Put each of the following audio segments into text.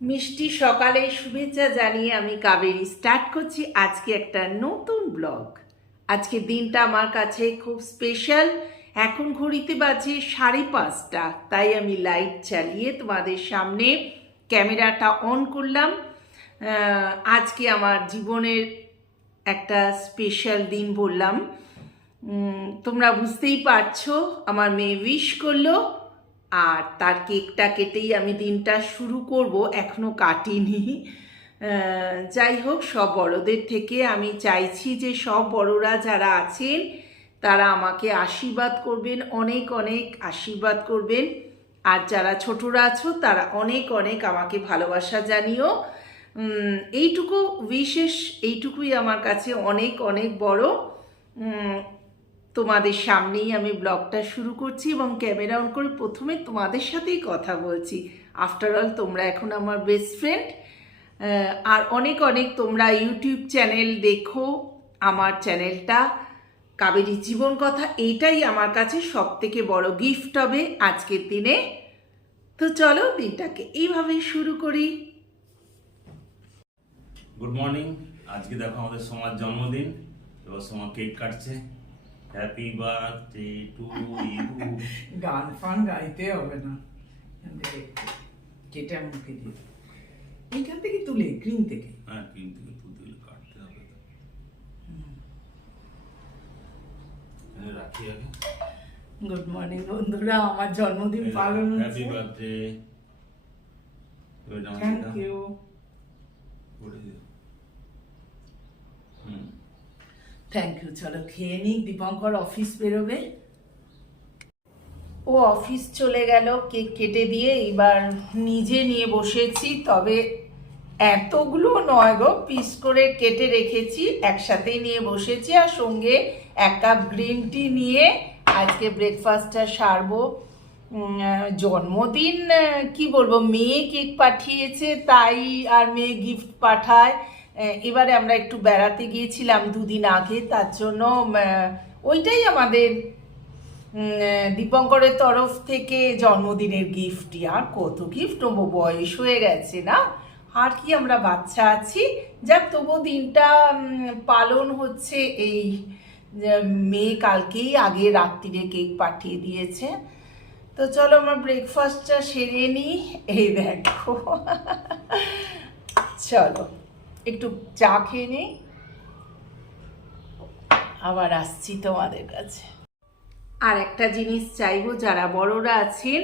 মিষ্টি সকালে শুভেচ্ছা জানিয়ে আমি কাবেরি স্টার্ট করছি আজকে একটা নতুন ব্লগ আজকে দিনটা আমার কাছে খুব স্পেশাল এখন ঘড়িতে বাজে সাড়ে পাঁচটা, তাই আমি লাইট চালিয়ে তোমাদের সামনে ক্যামেরাটা অন করলাম। আজকে আমার জীবনের একটা স্পেশাল দিন বললাম। তোমরা বুঝতেই পারছ, আমার মেয়ে উইশ করল। আর তার কেকটা কেটেই আমি দিনটা শুরু করব, এখনও কাটিনি। যাই হোক, সব বড়দের থেকে আমি চাইছি যে সব বড়রা যারা আছেন, তারা আমাকে আশীর্বাদ করবেন, অনেক অনেক আশীর্বাদ করবেন। আর যারা ছোটরা আছো, তারা অনেক অনেক আমাকে ভালোবাসা জানিও। এইটুকু, বিশেষ এইটুকুই আমার কাছে অনেক অনেক বড়। তোমাদের সামনেই আমি ব্লগটা শুরু করছি এবং ক্যামেরা অন করে প্রথমে তোমাদের সাথেই কথা বলছি। আফটার অল তোমরা এখন আমার বেস্ট ফ্রেন্ড আর অনেক অনেক তোমরা ইউটিউব চ্যানেল দেখো, আমার চ্যানেলটা কাবেরী জীবন কথা এইটাই আমার কাছে সব থেকে বড় গিফট হবে আজকের দিনে। তো চলো দিনটাকে এইভাবেই শুরু করি। গুড মর্নিং আজকে দেখো আমাদের সোমার জন্মদিন, এবার সোমা কেক কাটছে। হ্যাপি বার্থডে টু ইউ গান ফান গাইতে হবে না। কেটে মুখে দিয়ে। এইখান থেকে তুলে গ্রিন থেকে। হ্যাঁ কিন্তু কিন্তু দিল কাটতে হবে রাখি আগে। গুড মর্নিং বন্ধুরা আমার জন্মদিন পালন happy birthday thank you hmm. Thank you চলো খেয়ে নিই দীপঙ্কর অফিস বেরোবে। ও অফিস চলে গেল, কেক কেটে দিয়ে এবার নিজে নিয়ে বসেছি, তবে এতগুলো নয় গো, পিস করে কেটে রেখেছি, একসাথেই নিয়ে বসেছি, আর সঙ্গে এক কাপ গ্রিন টি নিয়ে আজকে ব্রেকফাস্টটা সারবো। জন্মদিন, কি বলব, মেয়ে কেক পাঠিয়েছে, তাই আর মেয়ে গিফট পাঠায়। এবারে আমরা একটু বেড়াতে গিয়েছিলাম দুদিন আগে, তার জন্য ওইটাই আমাদের দীপঙ্করের তরফ থেকে জন্মদিনের গিফটই আর কত গিফট নেব বয়স হয়ে গেছে না? আর কি আমরা বাচ্চা আছি? যাক তবু দিনটা পালন হচ্ছে এই মেয়ে কালকেই আগে রাত্রিরে কেক পাঠিয়ে দিয়েছে। তো চলো, আমার ব্রেকফাস্টটা সেরে নিই। এই দেখো। চলো। একটু চা খেয়ে নিই। আবার আসছি তোমাদের কাছে। আর একটা জিনিস চাইব যারা বড়রা আছেন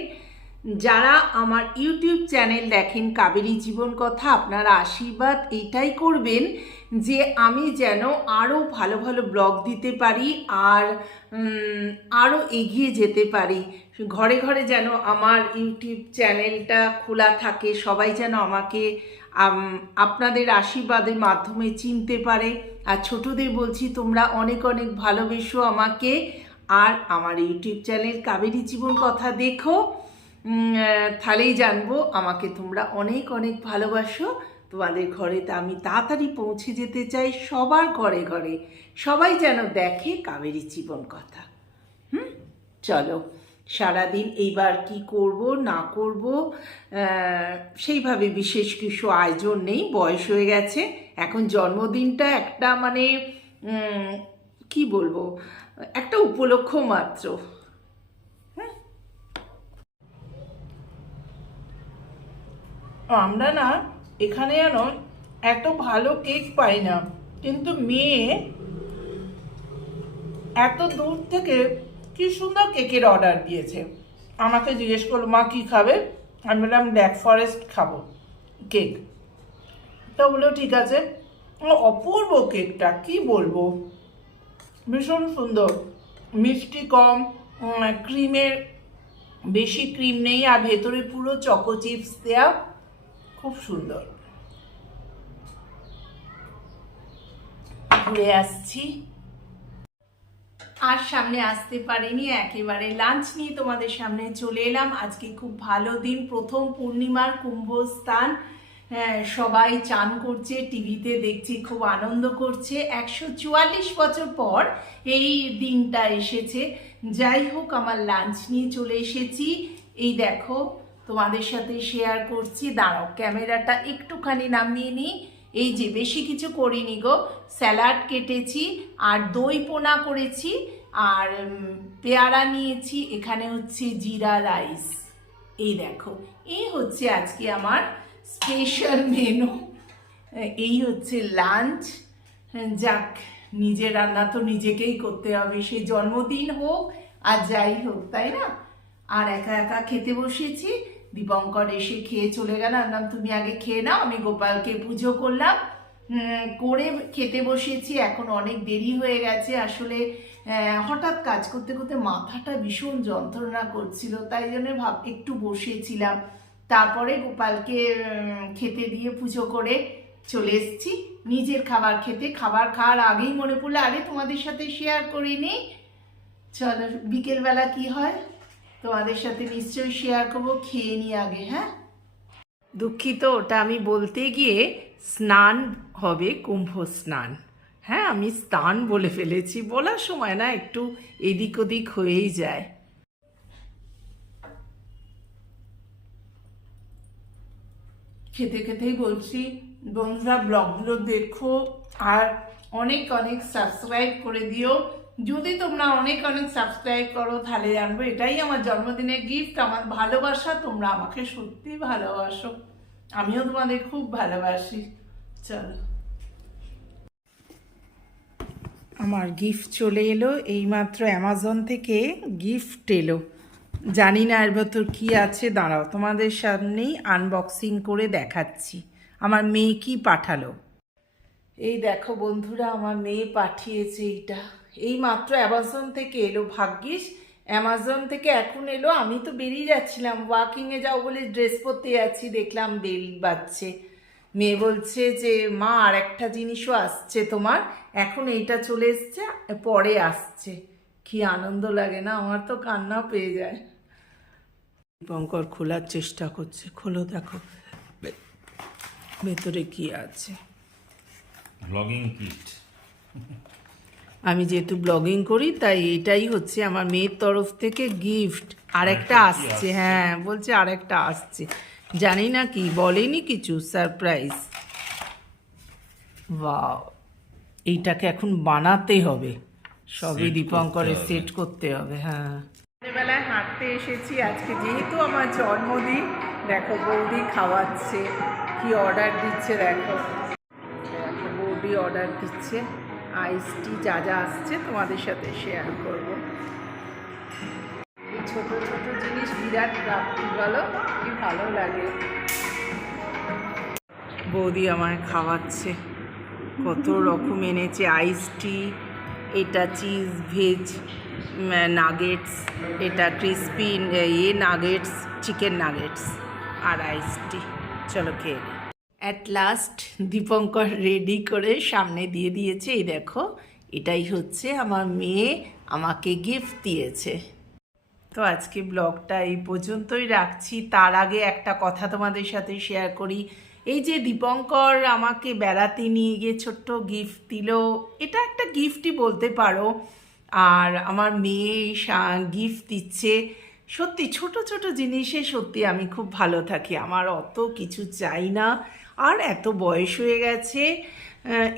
যারা আমার ইউটিউব চ্যানেল দেখেন কাবেরী জীবন কথা আপনারা আশীর্বাদ এইটাই করবেন যে আমি যেন আরও ভালো ভালো ব্লগ দিতে পারি আর আরও এগিয়ে যেতে পারি। ঘরে ঘরে যেন আমার ইউটিউব চ্যানেলটা খোলা থাকে সবাই যেন আমাকে আম, আপনাদের আশীর্বাদের মাধ্যমে চিনতে পারে। আর ছোটদের বলছি, তোমরা অনেক অনেক ভালোবেসো আমাকে। আর আমার ইউটিউব চ্যানেল কাবেরী জীবন কথা দেখো। তাহলেই জানব, আমাকে তোমরা অনেক অনেক ভালোবাসো। তোমাদের ঘরে তা আমি তাড়াতাড়ি পৌঁছে যেতে চাই, সবার ঘরে ঘরে। সবাই যেন দেখে কাবেরী জীবন কথা। হুম? চলো। সারাদিন এইবার কি করব, না করব সেইভাবে বিশেষ কিছু আয়োজন নেই, বয়স হয়ে গেছে। এখন জন্মদিনটা একটা মানে কি বলব, একটা উপলক্ষ মাত্র। আমরা না এখানে যেন এত ভালো কেক পাই না, কিন্তু মেয়ে এত দূর থেকে সুন্দর কেকের অর্ডার দিয়েছে। আমাকে জিজ্ঞেস করল, মা কি খাবে? আমি বললাম ব্ল্যাক ফরেস্ট খাব কেক তো বলল, ঠিক আছে। অপূর্ব কেকটা কি বলব? ভীষণ সুন্দর। মিষ্টি কম ক্রিমের বেশি ক্রিম নেই, আর ভেতরে পুরো চকো চিপস দেওয়া খুব সুন্দর। ঘুরে আসছি। আর সামনে আসতে পারিনি একেবারে লাঞ্চ নিয়ে তোমাদের সামনে চলে এলাম। আজকে খুব ভালো দিন প্রথম পূর্ণিমার কুম্ভ স্থান হ্যাঁ, সবাই চান করছে টিভিতে দেখছি খুব আনন্দ করছে। একশো চুয়াল্লিশ বছর পর এই দিনটা এসেছে। যাই হোক আমার লাঞ্চ নিয়ে চলে এসেছি। এই দেখো তোমাদের সাথে শেয়ার করছি। দাঁড়াও ক্যামেরাটা একটুখানি নামিয়ে নিই। এই যে বেশি কিছু করিনি গো, স্যালাড কেটেছি, আর দই পোনা করেছি, আর পেয়ারা নিয়েছি, এখানে হচ্ছে জিরা রাইস। এই দেখো, এই হচ্ছে আজকে আমার স্পেশাল মেনু এই হচ্ছে লাঞ্চ যাক, নিজের রান্না তো নিজেকেই করতে হবে, সে জন্মদিন হোক আর যাই হোক, তাই না? আর একা একা খেতে বসেছি। দীপঙ্কর এসে খেয়ে চলে গেল। আনলাম তুমি আগে খেয়ে নাও, আমি গোপালকে পুজো করলাম। করে খেতে বসেছি, এখন অনেক দেরি হয়ে গেছে। আসলে হঠাৎ কাজ করতে করতে মাথাটা ভীষণ যন্ত্রণা করছিল, তাই জন্য ভাব, একটু বসেছিলাম। তারপরে গোপালকে খেতে দিয়ে পুজো করে চলে এসেছি। নিজের খাবার খেতে, খাবার খাওয়ার আগেই মনে পড়ল, আরে, তোমাদের সাথে শেয়ার করিনি। চলো, বিকেলবেলা কি হয়? তোমাদের সাথে নিশ্চয়ই শেয়ার করব খেয়ে নি আগে হ্যাঁ? দুঃখিত ওটা আমি বলতে গিয়ে স্নান হবে কুম্ভ স্নান। হ্যাঁ আমি স্নান বলে ফেলেছি বলার সময় না একটু এদিক ওদিক হয়েই যায়। খেতে খেতেই বলছি বন্ধুরা ব্লগগুলো দেখো আর অনেক অনেক সাবস্ক্রাইব করে দিও। যদি তোমরা অনেক অনেক সাবস্ক্রাইব করো, তাহলে জানব এটাই আমার জন্মদিনের গিফট আমার ভালোবাসা, তোমরা আমাকে সত্যি ভালোবাসো। আমিও তোমাদের খুব ভালোবাসি। চলো। আমার গিফট চলে এলো, এইমাত্র অ্যামাজন থেকে গিফট এলো। জানি না এর ভেতর কী আছে, দাঁড়াও, তোমাদের সামনেই আনবক্সিং করে দেখাচ্ছি। আমার মেয়ে কি পাঠালো? এই দেখো বন্ধুরা, আমার মেয়ে পাঠিয়েছে এইটা। এই মাত্র অ্যামাজন থেকে এলো, ভাগ্যিস। অ্যামাজন থেকে এখন এলো, আমি তো বেরিয়ে যাচ্ছিলাম। ওয়াকিংয়ে যাও বলে ড্রেস পরতে যাচ্ছি, দেখলাম বেল বাজছে। মেয়ে বলছে যে, মা আর একটা জিনিসও আসছে তোমার। এখন এইটা চলে এসছে, পরে আসছে। কি আনন্দ লাগে না, আমার তো কান্না পেয়ে যায়। দীপঙ্কর খোলার চেষ্টা করছে। খোলো দেখো ভেতরে কি আছে। ব্লগিং কিট আমি যেহেতু ব্লগিং করি তাই এটাই হচ্ছে আমার মেয়ের তরফ থেকে গিফট আরেকটা আসছে? হ্যাঁ বলছে আরেকটা আসছে। জানি না কি বলেনি কিছু সারপ্রাইজ বা এইটাকে এখন বানাতে হবে। সবই Set দীপঙ্করের সেট করতে হবে হ্যাঁ। বেলায় হাঁটতে এসেছি আজকে যেহেতু আমার জন্মদিন দেখো বৌদি খাওয়াচ্ছে কি অর্ডার দিচ্ছে দেখো। অর্ডার দিচ্ছে। আইস টি যা যা আসছে তোমাদের সাথে শেয়ার করব। এই ছোট ছোট জিনিস বিরাট প্রাপ্তি বলো, কি ভালো লাগে। বৌদি আমায় খাওয়াচ্ছে। কত রকম এনেছে আইস টি এটা চিজ ভেজ নাগেটস এটা ক্রিসপি ইয়ে নাগেটস চিকেন নাগেটস আর আইস টি চলো খেয়ে অ্যাট লাস্ট দীপঙ্কর রেডি করে সামনে দিয়ে দিয়েছে, এই দেখো, এটাই হচ্ছে আমার মেয়ে, আমাকে গিফট দিয়েছে। তো আজকে ব্লগটা এই পর্যন্তই রাখছি। তার আগে একটা কথা তোমাদের সাথে শেয়ার করি। এই যে দীপঙ্কর আমাকে বেড়াতে নিয়ে গিয়ে ছোট্ট গিফট দিল, এটা একটা গিফটই বলতে পারো। আর আমার মেয়ে গিফট দিচ্ছে। সত্যি ছোট ছোট জিনিসে সত্যি আমি খুব ভালো থাকি। আমার অত কিছু চাই না। আর এত বয়স হয়ে গেছে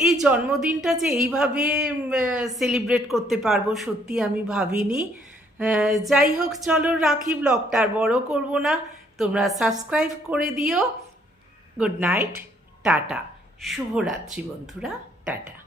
এই জন্মদিনটা যে এইভাবে সেলিব্রেট করতে পারব সত্যি আমি ভাবিনি। যাই হোক, চলো রাখি ব্লগটা আর বড়ো করব না। তোমরা সাবস্ক্রাইব করে দিও। গুড নাইট টাটা। শুভরাত্রি বন্ধুরা, টাটা।